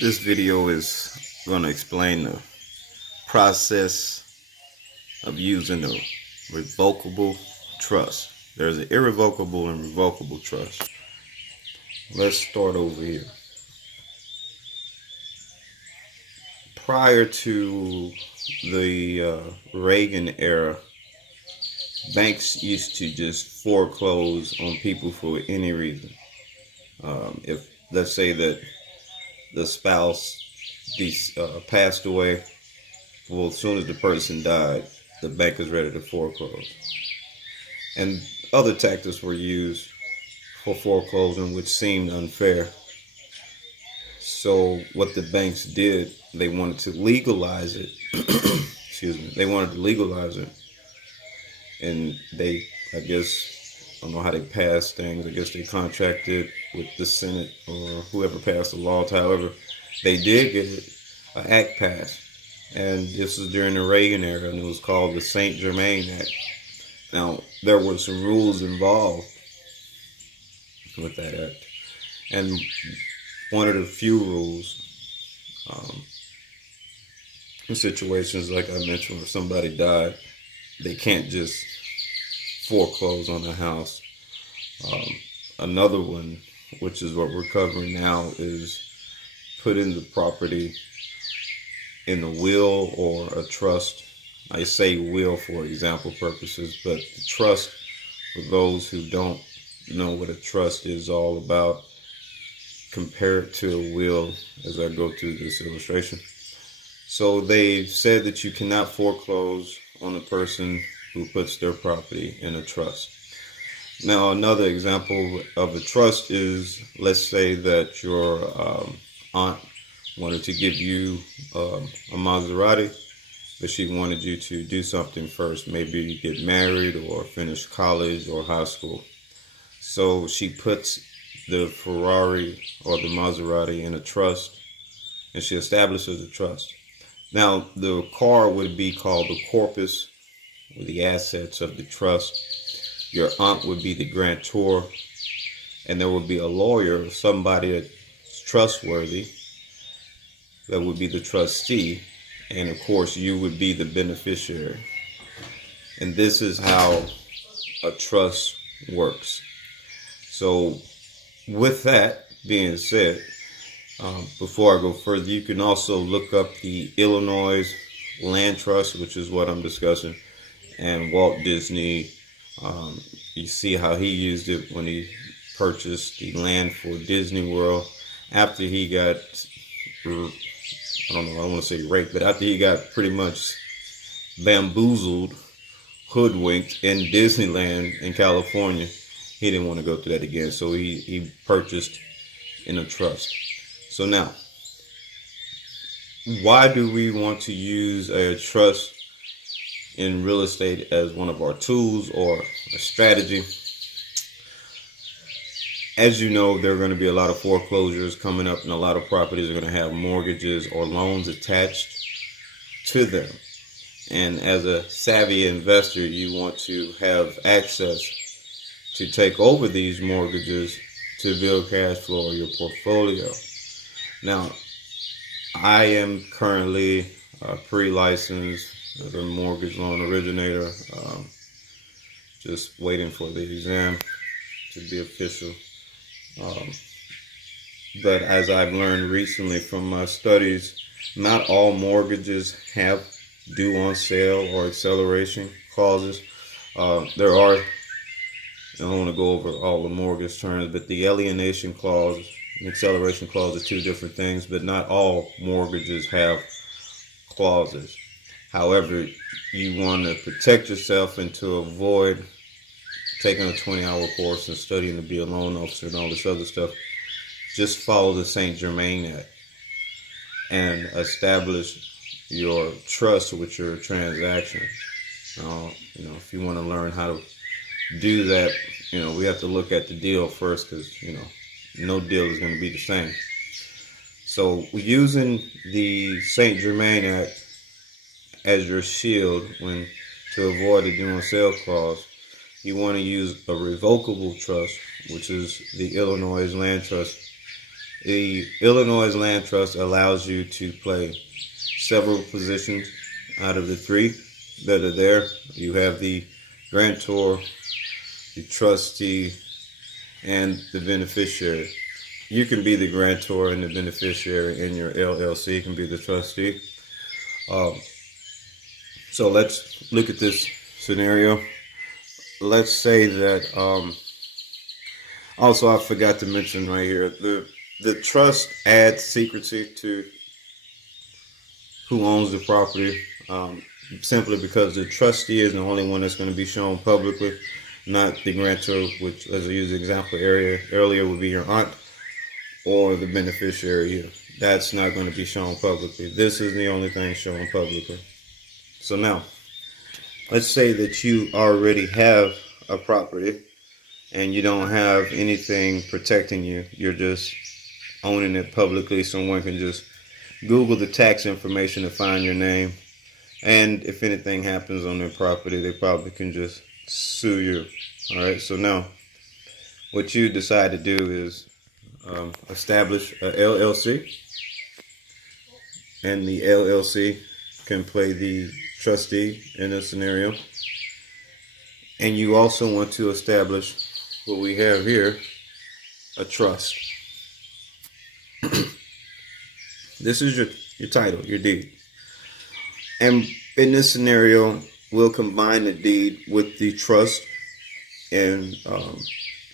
This video is going to explain the process of using a revocable trust. There's an irrevocable and revocable trust. Let's start over here. Prior to the Reagan era, banks used to just foreclose on people for any reason. If let's say that the spouse passed away, well, as soon as the person died, the bank is ready to foreclose. And other tactics were used for foreclosing, which seemed unfair. So what the banks did, they wanted to legalize it. Excuse me. They wanted to legalize it, and I guess, I don't know how they passed things. I guess they contracted with the Senate or whoever passed the law. However, they did get an act passed, and this was during the Reagan era, and it was called the St. Germain Act. Now, there were some rules involved with that act, and one of the few rules, in situations like I mentioned where somebody died, they can't just foreclose on the house. Another one, which is what we're covering now, is putting the property in a will or a trust. I say will for example purposes, but the trust, for those who don't know what a trust is all about, compare it to a will as I go through this illustration. So they said that you cannot foreclose on a person who puts their property in a trust. Now, another example of a trust is, let's say that your aunt wanted to give you a Maserati, but she wanted you to do something first, maybe get married or finish college or high school. So she puts the Ferrari or the Maserati in a trust, and she establishes a trust. Now, the car would be called the corpus, or the assets of the trust. Your aunt would be the grantor, and there would be a lawyer, somebody that's trustworthy, that would be the trustee, and of course you would be the beneficiary. And this is how a trust works. So with that being said, before I go further, you can also look up the Illinois Land Trust, which is what I'm discussing, and Walt Disney. You see how he used it when he purchased the land for Disney World after he got, I don't want to say raped, but after he got pretty much bamboozled, hoodwinked in Disneyland in California. He didn't want to go through that again, so he purchased in a trust. So now, why do we want to use a trust in real estate as one of our tools or a strategy? As you know, there are going to be a lot of foreclosures coming up, and a lot of properties are going to have mortgages or loans attached to them. And as a savvy investor, you want to have access to take over these mortgages to build cash flow or your portfolio. Now, I am currently pre-licensed as a mortgage loan originator, just waiting for the exam to be official. But as I've learned recently from my studies, not all mortgages have due on sale or acceleration clauses. There are, I don't want to go over all the mortgage terms, but the alienation clause and acceleration clause are two different things, but not all mortgages have clauses. However, you want to protect yourself and to avoid taking a 20-hour course and studying to be a loan officer and all this other stuff. Just follow the St. Germain Act and establish your trust with your transactions. If you want to learn how to do that, we have to look at the deal first, because no deal is going to be the same. So using the St. Germain Act as your shield to avoid a due on sale clause, you want to use a revocable trust, which is the Illinois Land Trust. The Illinois Land Trust allows you to play several positions out of the three that are there. You have the grantor, the trustee, and the beneficiary. You can be the grantor and the beneficiary, and your LLC can be the trustee. So let's look at this scenario. Let's say that, also I forgot to mention right here, the trust adds secrecy to who owns the property, simply because the trustee is the only one that's going to be shown publicly, not the grantor, which, as I used the example earlier, would be your aunt, or the beneficiary. That's not going to be shown publicly. This is the only thing shown publicly. So now, let's say that you already have a property and you don't have anything protecting you. You're just owning it publicly. Someone can just Google the tax information to find your name. And if anything happens on their property, they probably can just sue you. All right. So now what you decide to do is establish a LLC. And the LLC can play the trustee in this scenario. And you also want to establish what we have here, a trust. This is your title, your deed. And in this scenario, we'll combine the deed with the trust and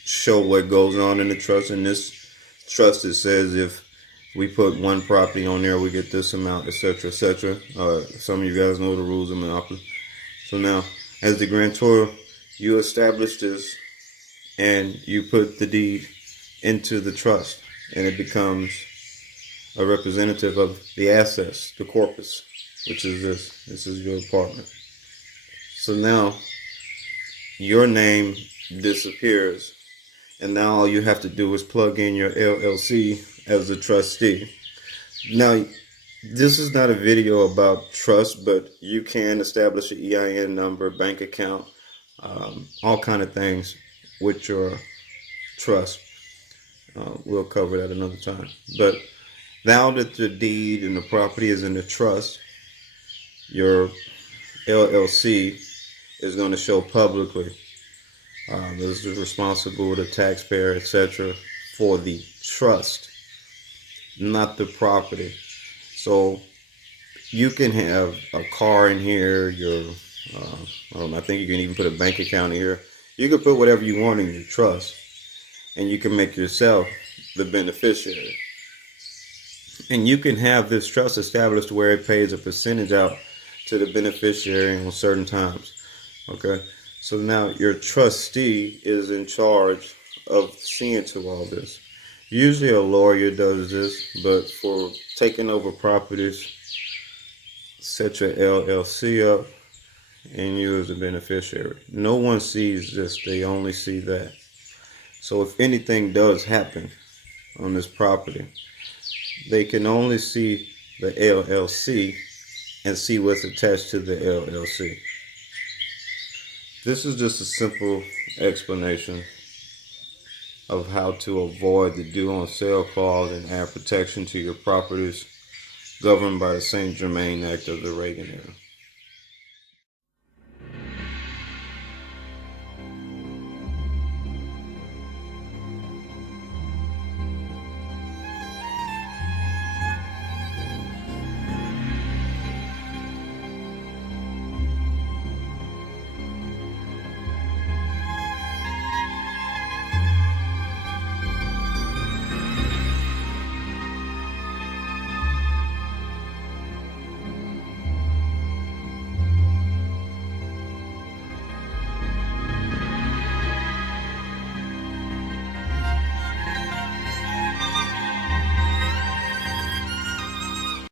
show what goes on in the trust. In this trust, it says if we put one property on there, we get this amount, etc., etc. Some of you guys know the rules of Monopoly. So now, as the grantor, you establish this and you put the deed into the trust, and it becomes a representative of the assets, the corpus, which is this. This is your apartment. So now your name disappears, and now all you have to do is plug in your LLC as a trustee. Now, this is not a video about trust, but you can establish an EIN number, bank account, all kind of things with your trust. We'll cover that another time. But now that the deed and the property is in the trust, your LLC is going to show publicly. This is responsible, the taxpayer, etc., for the trust, not the property. So you can have a car in here, I think you can even put a bank account in here. You can put whatever you want in your trust, and you can make yourself the beneficiary. And you can have this trust established where it pays a percentage out to the beneficiary on certain times. Okay, so now your trustee is in charge of seeing to all this. Usually a lawyer does this, but for taking over properties, set your LLC up and you as a beneficiary. No one sees this, they only see that. So if anything does happen on this property, they can only see the LLC and see what's attached to the LLC. This is just a simple explanation of how to avoid the due on sale clause and add protection to your properties governed by the St. Germain Act of the Reagan era.